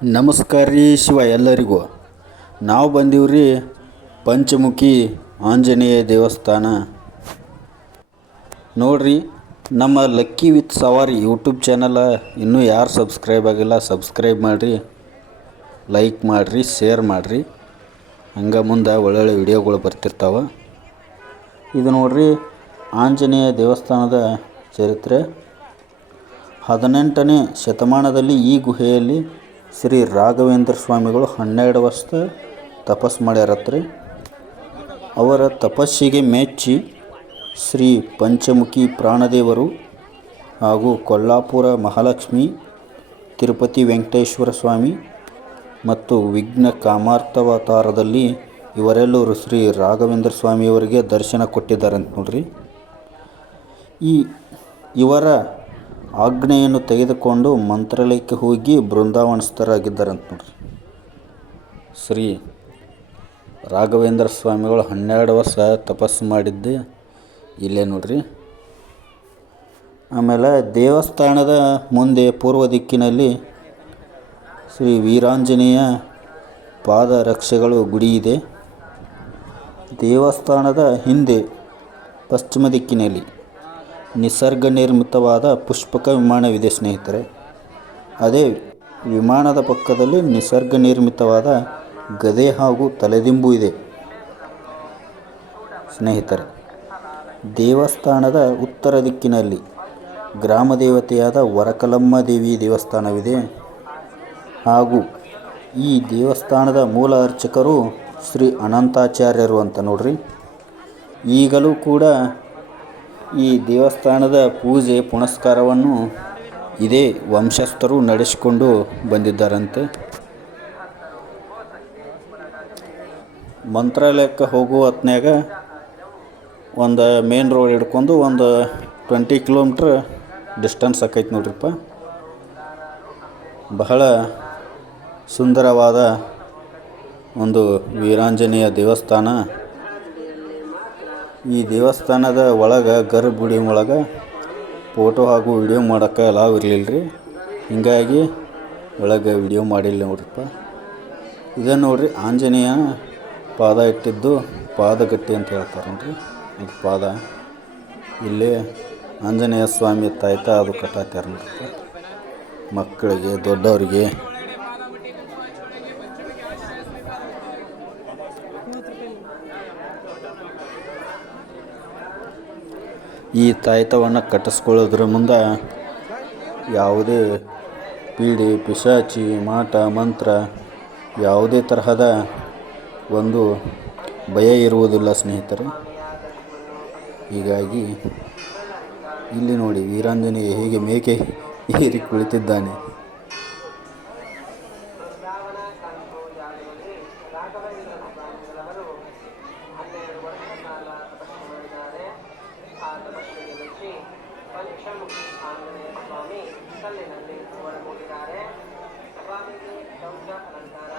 ನಮಸ್ಕಾರ ರೀ ಶಿವ ಎಲ್ಲರಿಗೂ. ನಾವು ಬಂದೀವ್ರಿ ಪಂಚಮುಖಿ ಆಂಜನೇಯ ದೇವಸ್ಥಾನ ನೋಡ್ರಿ. ನಮ್ಮ ಲಕ್ಕಿ ವಿತ್ ಸವಾರಿ ಯೂಟ್ಯೂಬ್ ಚಾನಲ್ ಇನ್ನೂ ಯಾರು ಸಬ್ಸ್ಕ್ರೈಬ್ ಆಗಿಲ್ಲ ಸಬ್ಸ್ಕ್ರೈಬ್ ಮಾಡಿರಿ, ಲೈಕ್ ಮಾಡಿರಿ, ಶೇರ್ ಮಾಡಿರಿ. ಹಂಗೆ ಮುಂದೆ ಒಳ್ಳೊಳ್ಳೆ ವಿಡಿಯೋಗಳು ಬರ್ತಿರ್ತಾವೆ. ಇದು ನೋಡ್ರಿ ಆಂಜನೇಯ ದೇವಸ್ಥಾನದ ಚರಿತ್ರೆ. 18ನೇ ಶತಮಾನದಲ್ಲಿ ಈ ಗುಹೆಯಲ್ಲಿ ಶ್ರೀ ರಾಘವೇಂದ್ರ ಸ್ವಾಮಿಗಳು 12 ವರ್ಷ ತಪಸ್ಸು ಮಾಡ್ಯಾರತ್ರಿ. ಅವರ ತಪಸ್ಸಿಗೆ ಮೆಚ್ಚಿ ಶ್ರೀ ಪಂಚಮುಖಿ ಪ್ರಾಣದೇವರು ಹಾಗೂ ಕೊಲ್ಲಾಪುರ ಮಹಾಲಕ್ಷ್ಮಿ, ತಿರುಪತಿ ವೆಂಕಟೇಶ್ವರ ಸ್ವಾಮಿ ಮತ್ತು ವಿಘ್ನ ಕಾಮಾರ್ಥಾವತಾರದಲ್ಲಿ ಇವರೆಲ್ಲರೂ ಶ್ರೀ ರಾಘವೇಂದ್ರ ಸ್ವಾಮಿಯವರಿಗೆ ದರ್ಶನ ಕೊಟ್ಟಿದ್ದಾರಂತ ನೋಡ್ರಿ. ಇವರ ಆಜ್ಞೆಯನ್ನು ತೆಗೆದುಕೊಂಡು ಮಂತ್ರಾಲಯಕ್ಕೆ ಹೋಗಿ ಬೃಂದಾವನಸ್ಥರಾಗಿದ್ದಾರಂತ ನೋಡ್ರಿ. ಶ್ರೀ ರಾಘವೇಂದ್ರ ಸ್ವಾಮಿಗಳು 12 ವರ್ಷ ತಪಸ್ಸು ಮಾಡಿದ್ದೆ ಇಲ್ಲೇ ನೋಡ್ರಿ. ಆಮೇಲೆ ದೇವಸ್ಥಾನದ ಮುಂದೆ ಪೂರ್ವ ದಿಕ್ಕಿನಲ್ಲಿ ಶ್ರೀ ವೀರಾಂಜನೇಯ ಪಾದರಕ್ಷೆಗಳು ಗುಡಿ ಇದೆ. ದೇವಸ್ಥಾನದ ಹಿಂದೆ ಪಶ್ಚಿಮ ದಿಕ್ಕಿನಲ್ಲಿ ನಿಸರ್ಗ ನಿರ್ಮಿತವಾದ ಪುಷ್ಪಕ ವಿಮಾನವಿದೆ ಸ್ನೇಹಿತರೆ. ಅದೇ ವಿಮಾನದ ಪಕ್ಕದಲ್ಲಿ ನಿಸರ್ಗ ನಿರ್ಮಿತವಾದ ಗದೆ ಹಾಗೂ ತಲೆದಿಂಬು ಇದೆ ಸ್ನೇಹಿತರೆ. ದೇವಸ್ಥಾನದ ಉತ್ತರ ದಿಕ್ಕಿನಲ್ಲಿ ಗ್ರಾಮ ದೇವತೆಯಾದ ವರಕಲಮ್ಮ ದೇವಿ ದೇವಸ್ಥಾನವಿದೆ. ಹಾಗೂ ಈ ದೇವಸ್ಥಾನದ ಮೂಲ ಅರ್ಚಕರು ಶ್ರೀ ಅನಂತಾಚಾರ್ಯರು ಅಂತ ನೋಡ್ರಿ. ಈಗಲೂ ಕೂಡ ಈ ದೇವಸ್ಥಾನದ ಪೂಜೆ ಪುನಸ್ಕಾರವನ್ನು ಇದೇ ವಂಶಸ್ಥರು ನಡೆಸಿಕೊಂಡು ಬಂದಿದ್ದಾರಂತೆ. ಮಂತ್ರಾಲಯಕ್ಕೆ ಹೋಗುವ ಹೊತ್ನ್ಯಾಗ ಒಂದು ಮೇನ್ ರೋಡ್ ಹಿಡ್ಕೊಂಡು ಒಂದು 20 ಕಿಲೋಮೀಟ್ರ್ ಡಿಸ್ಟೆನ್ಸ್ ಆಕೈತೆ ನೋಡ್ರಿಪ್ಪ. ಬಹಳ ಸುಂದರವಾದ ಒಂದು ವೀರಾಂಜನೇಯ ದೇವಸ್ಥಾನ. ಈ ದೇವಸ್ಥಾನದ ಒಳಗೆ ಗರ್ಭಗುಡಿ ಒಳಗೆ ಫೋಟೋ ಹಾಗೂ ವಿಡಿಯೋ ಮಾಡೋಕ್ಕೆ ಅಲಾವ್ ಇರಲಿಲ್ಲ ರೀ. ಹೀಗಾಗಿ ಒಳಗೆ ವಿಡಿಯೋ ಮಾಡಿಲ್ಲ ನೋಡ್ರಿಪ್ಪ. ಇದನ್ನು ನೋಡ್ರಿ ಆಂಜನೇಯ ಪಾದ ಇಟ್ಟಿದ್ದು ಪಾದಗಟ್ಟಿ ಅಂತ ಹೇಳ್ತಾರೆ ನೋಡ್ರಿ. ಇದು ಪಾದ ಇಲ್ಲಿ ಆಂಜನೇಯ ಸ್ವಾಮಿ ತಾಯ್ತ ಅದು ಕಟ್ಟಾಕ್ಯಾರ ನೋಡ್ರಿಪ್ಪ. ಮಕ್ಕಳಿಗೆ ದೊಡ್ಡವರಿಗೆ ಈ ತಾಯ್ತವನ್ನು ಕಟ್ಟಿಸ್ಕೊಳ್ಳೋದ್ರ ಮುಂದೆ ಯಾವುದೇ ಪೀಡೆ ಪಿಶಾಚಿ ಮಾಟ ಮಂತ್ರ ಯಾವುದೇ ತರಹದ ಒಂದು ಭಯ ಇರುವುದಿಲ್ಲ ಸ್ನೇಹಿತರೆ. ಹೀಗಾಗಿ ಇಲ್ಲಿ ನೋಡಿ ವೀರಾಂಜನೇಯ ಹೇಗೆ ಮೇಕೆ ಏರಿ ಕುಳಿತಿದ್ದಾನೆ. ಪಂಚಮುಖಿ ಆಂಜನೇಯ ಸ್ವಾಮಿ ಕಲ್ಲಿನಲ್ಲಿ ಹೊರಮೂಡಿದ್ದಾರೆ. ಸ್ವಾಮಿಗೆ ಶೌಚ ಅಲಂಕಾರ